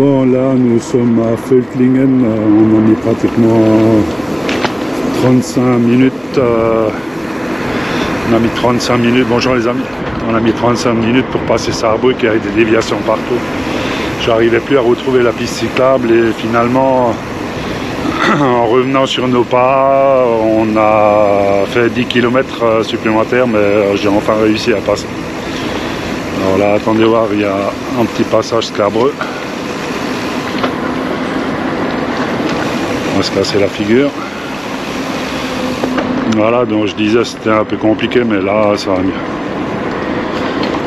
Bon, là nous sommes à Völklingen, on a mis pratiquement 35 minutes. On a mis 35 minutes, bonjour les amis, on a mis 35 minutes pour passer Saarbrück avec des déviations partout. J'arrivais plus à retrouver la piste cyclable et finalement, en revenant sur nos pas, on a fait 10 km supplémentaires, mais j'ai enfin réussi à passer. Alors là, attendez voir, il y a un petit passage scabreux. On va se casser la figure. Voilà, donc je disais c'était un peu compliqué, mais là ça va mieux.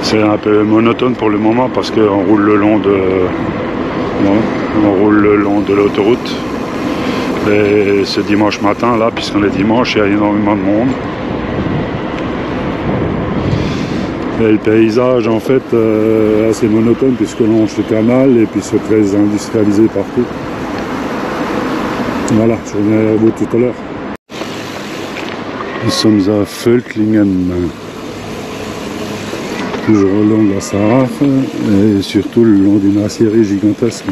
C'est un peu monotone pour le moment parce qu'on roule le long de, l'autoroute. Et ce dimanche matin là, puisqu'on est dimanche, il y a énormément de monde. Et le paysage en fait assez monotone puisqu'on longe le canal et puis c'est très industrialisé partout. Voilà, je reviens à vous tout à l'heure. Nous sommes à Völklingen, toujours le long de la Sarre et surtout le long d'une aciérie gigantesque.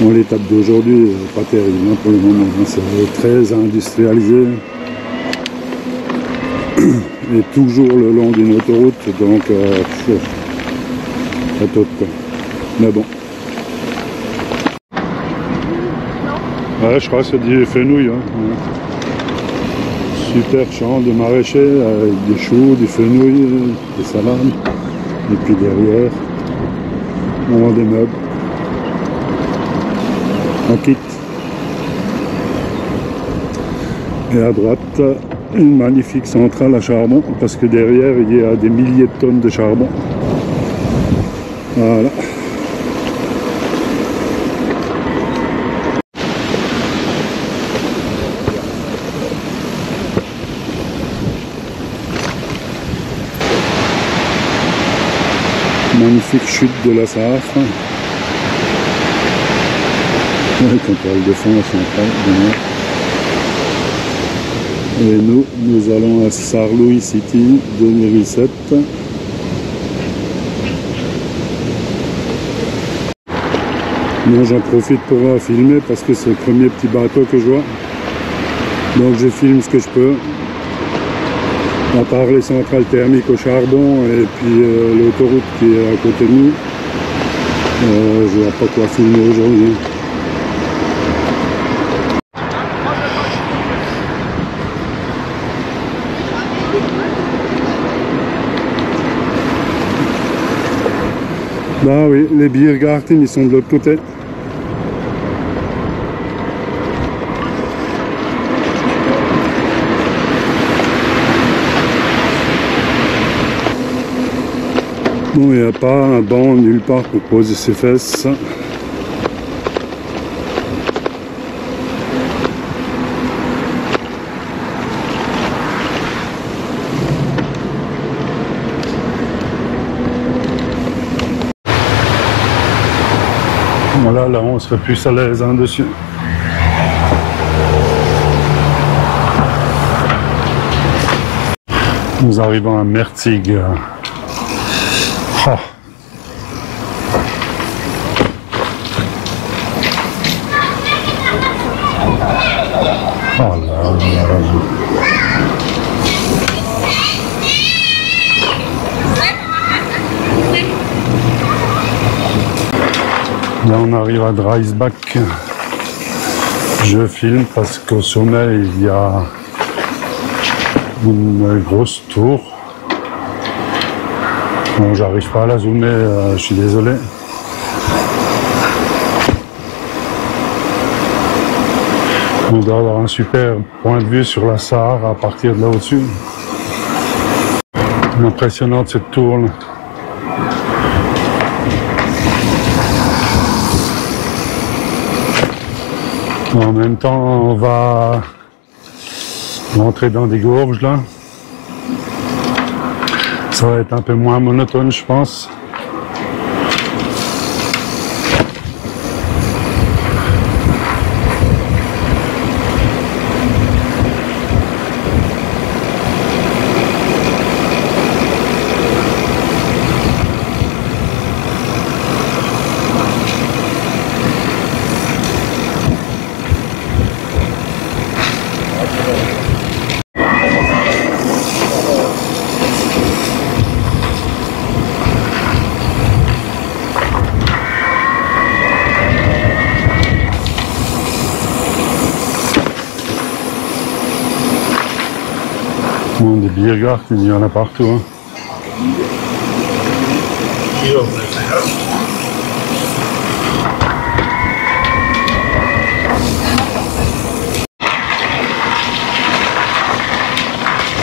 Bon, l'étape d'aujourd'hui n'est pas terrible hein, pour le moment, c'est très industrialisé et toujours le long d'une autoroute, donc pas top quoi. Mais bon. Ouais, je crois que c'est du fenouil. Hein. Super champ de maraîcher avec des choux, du fenouil, des salades. Et puis derrière, on vend des meubles. On quitte. Et à droite, une magnifique centrale à charbon, parce que derrière, il y a des milliers de tonnes de charbon. Voilà. Magnifique chute de la Sarre. Quand elle défend la centrale. Et nous allons à Saarlouis City 2007. Moi j'en profite pour filmer parce que c'est le premier petit bateau que je vois. Donc je filme ce que je peux. À part les centrales thermiques au charbon et puis l'autoroute qui est à côté de nous, je ne vois pas quoi filmer aujourd'hui. Bah oui, les Biergarten ils sont de l'autre côté. Bon, il n'y a pas un banc nulle part pour poser ses fesses. Voilà, là on serait plus à l'aise hein, dessus. Nous arrivons à Merzig. Oh. Oh là là. Là on arrive à Dreisbach. Je filme parce qu'au sommet il y a une grosse tour. Bon, j'arrive pas à la zoomer, je suis désolé. On doit avoir un super point de vue sur la Sarre à partir de là au-dessus. Impressionnante cette tour là. En même temps, on va rentrer dans des gorges là. Ça va être un peu moins monotone, je pense. Bon, des biergarten, il y en a partout. Hein.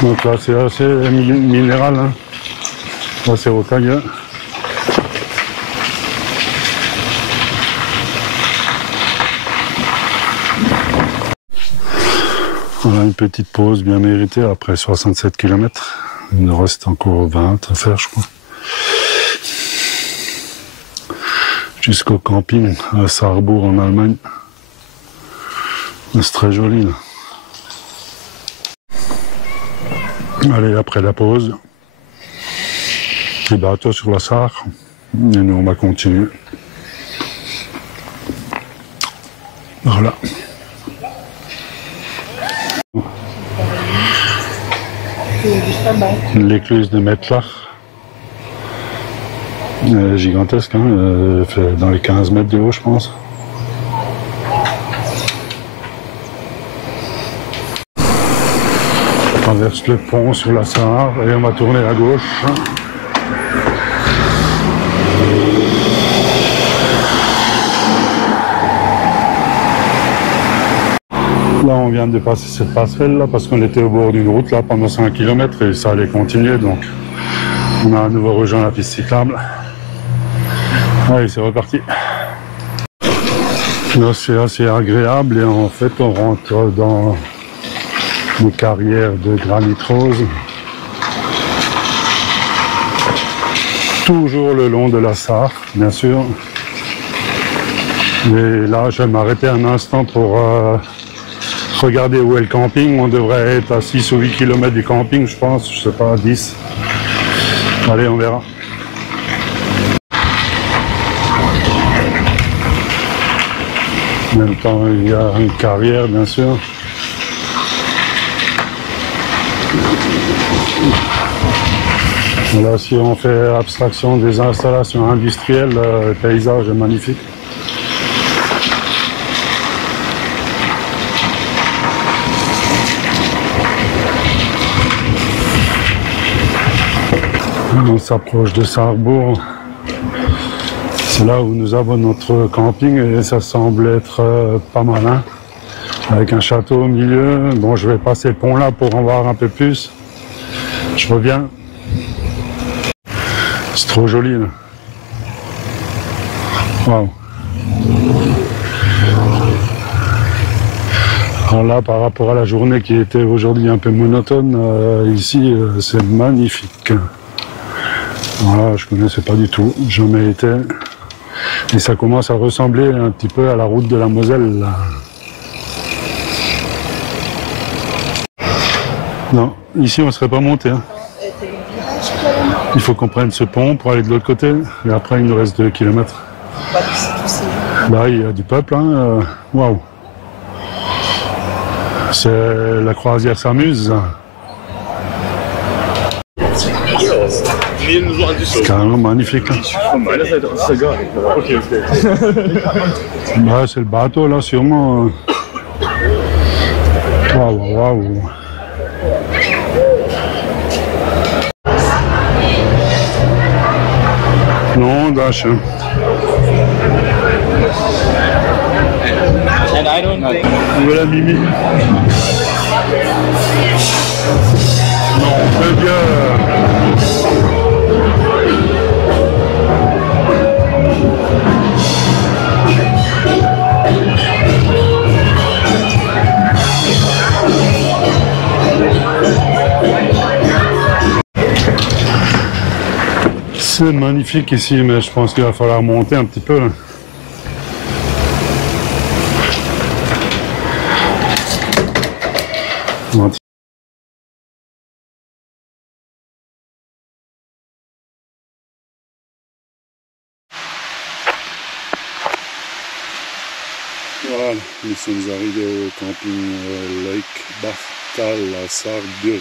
Donc là c'est assez minéral, hein. Là c'est rocailleux. Voilà une petite pause bien méritée après 67 km. Il nous reste encore 20 à faire je crois. Jusqu'au camping à Sarrebourg en Allemagne. C'est très joli là. Allez, après la pause, les bateaux sur la Sarre, et nous on va continuer. Voilà. L'écluse de Mettlach, gigantesque, hein, fait dans les 15 mètres de haut je pense. On traverse le pont sur la Sarre et on va tourner à gauche. Là on vient de passer cette passerelle là parce qu'on était au bord d'une route là pendant 5 km et ça allait continuer, donc on a à nouveau rejoint la piste cyclable. Allez, c'est reparti. Là c'est assez agréable et en fait on rentre dans des carrières de granit rose, toujours le long de la Sarre, bien sûr. Et là, je vais m'arrêter un instant pour regarder où est le camping. On devrait être à 6 ou 8 km du camping, je pense, je sais pas, 10. Allez, on verra. En même temps, il y a une carrière, bien sûr. Là, si on fait abstraction des installations industrielles, le paysage est magnifique. On s'approche de Sarrebourg. C'est là où nous avons notre camping et ça semble être pas mal, hein, avec un château au milieu. Bon, je vais passer le pont là pour en voir un peu plus. Je reviens. C'est trop joli là. Waouh. Alors là, par rapport à la journée qui était aujourd'hui un peu monotone, ici c'est magnifique. Voilà, je connaissais pas du tout, jamais été. Et ça commence à ressembler un petit peu à la route de la Moselle là. Non, ici on serait pas monté. Hein. Il faut qu'on prenne ce pont pour aller de l'autre côté. Et après il nous reste 2 km. Bah il y a du peuple, hein. Waouh. C'est la croisière s'amuse. C'est carrément magnifique. Hein. Bah, c'est le bateau là sûrement. Waouh, waouh. Non, Dash. Voilà Mimi. Non, très bien. C'est magnifique ici, mais je pense qu'il va falloir monter un petit peu. Là. Voilà, nous sommes arrivés au camping Lake Bachtal à Sarrebourg.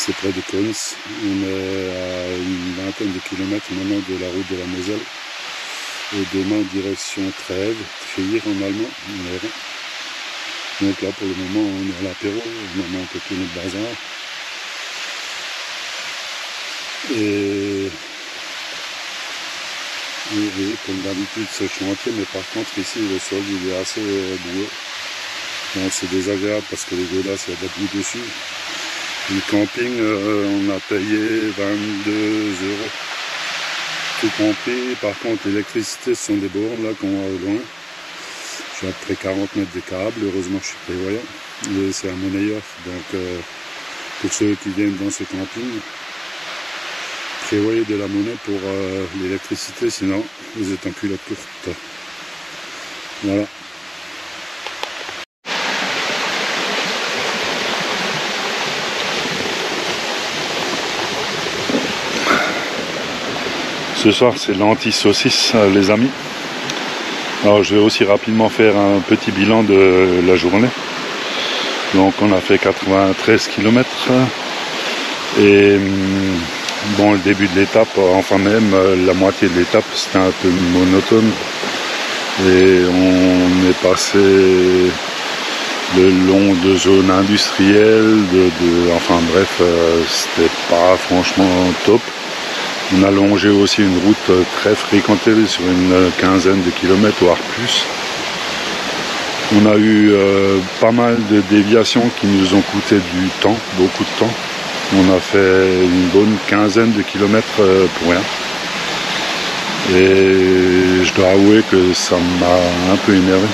C'est près de Konz. On est à une vingtaine de kilomètres maintenant de la route de la Moselle. Et demain, direction Trèves, Trier en allemand. Donc là pour le moment on est à l'apéro, on a monté tout notre bazar. Et comme d'habitude ce chantier, mais par contre ici le sol il est assez boueux. Donc c'est désagréable parce que les godasses il y a de la boue dessus. Le camping on a payé 22 €. Tout compris, par contre l'électricité ce sont des bornes là qu'on voit au loin. Je suis à près 40 mètres des câbles, heureusement je suis prévoyant. Et c'est à monnayeur, donc pour ceux qui viennent dans ce camping, prévoyez de la monnaie pour l'électricité, sinon vous êtes en culotte courte. Voilà. Ce soir c'est l'anti-saucisse les amis. Alors je vais aussi rapidement faire un petit bilan de la journée. Donc on a fait 93 km et bon, le début de l'étape, enfin même la moitié de l'étape c'était un peu monotone et on est passé le long de zones industrielles, enfin bref, c'était pas franchement top. On a longé aussi une route très fréquentée sur une quinzaine de kilomètres, voire plus. On a eu pas mal de déviations qui nous ont coûté du temps, beaucoup de temps. On a fait une bonne quinzaine de kilomètres pour rien. Et je dois avouer que ça m'a un peu énervé.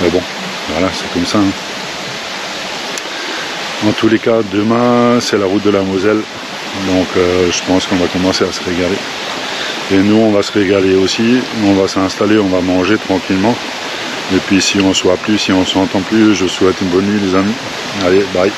Mais bon, voilà, c'est comme ça. Hein. En tous les cas, demain, c'est la route de la Moselle. Donc je pense qu'on va commencer à se régaler. Et nous, on va se régaler aussi. On va s'installer, on va manger tranquillement. Et puis si on ne se voit plus, si on ne s'entend plus, je vous souhaite une bonne nuit les amis. Allez, bye.